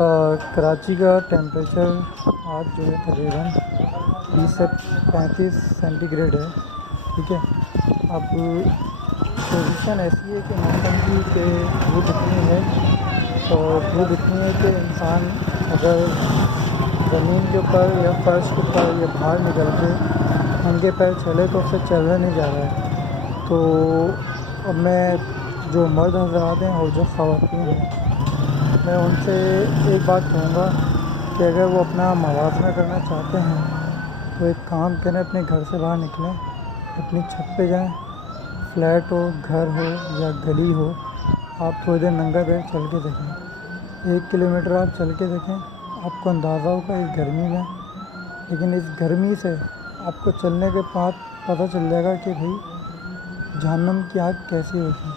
کراچی کا ٹیمپریچر آج جو ہے تقریباً 30 سے 35 سینٹی گریڈ ہے. ٹھیک ہے. اب پوزیشن ایسی ہے کہ موسم کی کہ دھوپ اتنی ہے اور دھوپ اتنی ہے کہ انسان اگر زمین کے اوپر یا فرش کے اوپر یا باہر نکل کے ننگے پیر چلے تو اس سے چلا نہیں جا رہا ہے. تو اب میں جو مرد حضرات ہیں اور جو خواتین ہیں میں ان سے ایک بات کہوں گا کہ اگر وہ اپنا موازنہ کرنا چاہتے ہیں تو ایک کام کریں، اپنے گھر سے باہر نکلیں، اپنی چھت پہ جائیں، فلیٹ ہو، گھر ہو یا گلی ہو، آپ تھوڑی دیر ننگا پیر چل کے دیکھیں. 1 کلومیٹر آپ چل کے دیکھیں، آپ کو اندازہ ہوگا اس گرمی میں، لیکن اس گرمی سے آپ کو چلنے کے بعد پتہ چل جائے گا کہ بھئی جہنم کی آگ کیسی ہوگی.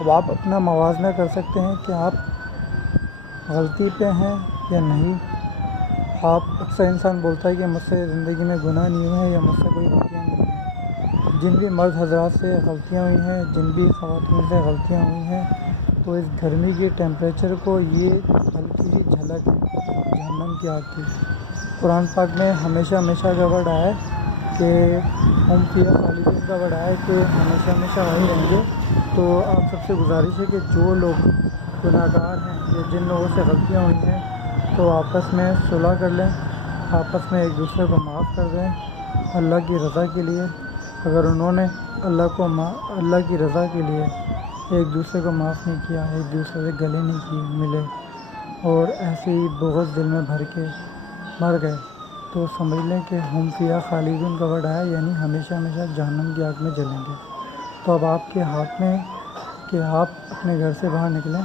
اب آپ اپنا موازنہ کر سکتے ہیں کہ آپ غلطی پہ ہیں یا نہیں. آپ اکثر انسان بولتا ہے کہ مجھ سے زندگی میں گناہ نہیں ہوئے ہیں یا مجھ سے کوئی غلطیاں نہیں ہوئی ہیں. جن بھی مرد حضرات سے غلطیاں ہوئی ہیں، جن بھی خواتین سے غلطیاں ہوئی ہیں، تو اس گرمی کے ٹیمپریچر کو یہ ہلکی سی جھلک ہے جہنم کی آگ کی. قرآن پاک میں ہمیشہ کا ورڈ آیا ہے کہ ہم فیہا خالدون کا ورڈ آیا ہے کہ ہمیشہ وہیں رہیں گے. تو آپ سب سے گزارش ہے کہ جو لوگ گناہ گار ہیں یا جن لوگوں سے غلطیاں ہوئی ہیں تو آپس میں صلح کر لیں، آپس میں ایک دوسرے کو معاف کر دیں اللہ کی رضا کے لیے. اگر انہوں نے اللہ کی رضا کے لیے ایک دوسرے کو معاف نہیں کیا، ایک دوسرے سے گلے نہیں ملے اور ایسے ہی بغض دل میں بھر کے مر گئے تو سمجھ لیں کہ ہم فیہا خالدون کا ورڈ آیا، یعنی ہمیشہ جہنم کی آگ میں جلیں گے. تو اب آپ کے ہاتھ میں کہ آپ اپنے گھر سے باہر نکلیں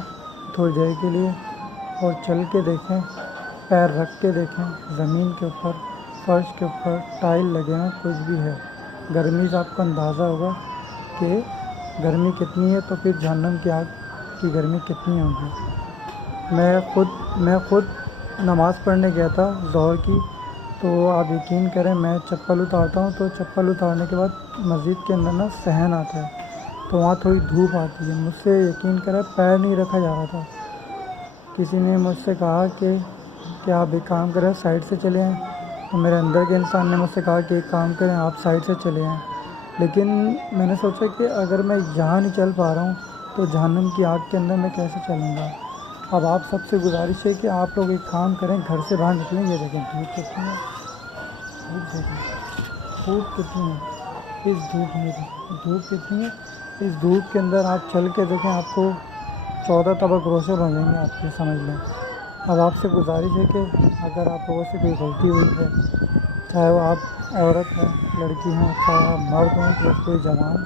تھوڑی دیر کے لیے اور چل کے دیکھیں، پیر رکھ کے دیکھیں زمین کے اوپر، فرش کے اوپر ٹائل لگے ہیں، کچھ بھی ہے. گرمی سے آپ کو اندازہ ہوگا کہ گرمی کتنی ہے، تو پھر جہنم کی آگ کی گرمی کتنی ہوگی. میں خود نماز پڑھنے گیا تھا ظہر کی، تو آپ یقین کریں میں چپل اتارتا ہوں تو چپل اتارنے کے بعد مسجد کے اندر صحن آتا ہے تو وہاں تھوڑی دھوپ آتی ہے. مجھ سے یقین کریں پیر نہیں رکھا جا رہا تھا. کسی نے مجھ سے کہا کہ آپ ایک کام کریں سائڈ سے چلے آئیں، تو میرے اندر کے انسان نے مجھ سے کہا کہ ایک کام کریں آپ سائڈ سے چلے آئیں. لیکن میں نے سوچا کہ اگر میں یہاں نہیں چل پا رہا ہوں تو جہنم کی آگ کے اندر میں کیسے چلوں گا. اب آپ سب سے گزارش ہے کہ آپ لوگ ایک کام کریں، گھر سے باہر نکلیں. یہ دیکھیں دھوپ کتنی ہے، دھوپ کتنی ہے، اس دھوپ میں دھوپ کتنی ہے، اس دھوپ کے اندر آپ چل کے دیکھیں آپ کو 14 طبق روشن ہو جائیں گے آپ کے، سمجھ لیں. اب آپ سے گزارش ہے کہ اگر آپ لوگوں سے کوئی غلطی ہوئی ہے، چاہے وہ آپ عورت ہیں، لڑکی ہیں، چاہے آپ مرد ہوں یا کوئی جوان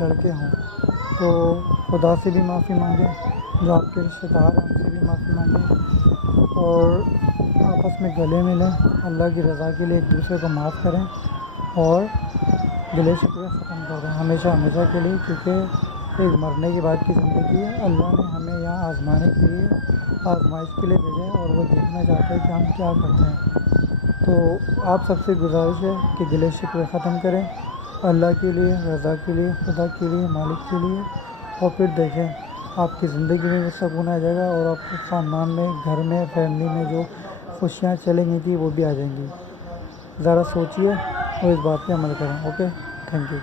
لڑکے ہوں، تو خدا سے بھی معافی مانگیں، جو آپ کے رشتہ دار ہیں ان سے بھی معافی مانگیں اور آپس میں گلے ملیں، اللہ کی رضا کے لیے ایک دوسرے کو معاف کریں اور گلے شکوے ختم کر دیں ہمیشہ کے لیے. کیونکہ ایک مرنے کے بعد کی زندگی ہے. اللہ نے ہمیں یہاں آزمانے کے لیے، آزمائش کے لیے بھیجا ہے اور وہ دیکھنا چاہتا ہے کہ ہم کیا کرتے ہیں. تو آپ سب سے گزارش ہے کہ گلے شکوے ختم کریں اللہ کے لیے، رضا کے لیے، خدا کے لیے، مالک کے لیے، اور پھر دیکھیں آپ کی زندگی میں بھی سکون آ جائے گا اور آپ کے خاندان میں، گھر میں، فیملی میں جو خوشیاں چلی گئی تھیں وہ بھی آ جائیں گی. ذرا سوچیے اور اس بات پہ عمل کریں. Okay, thank you.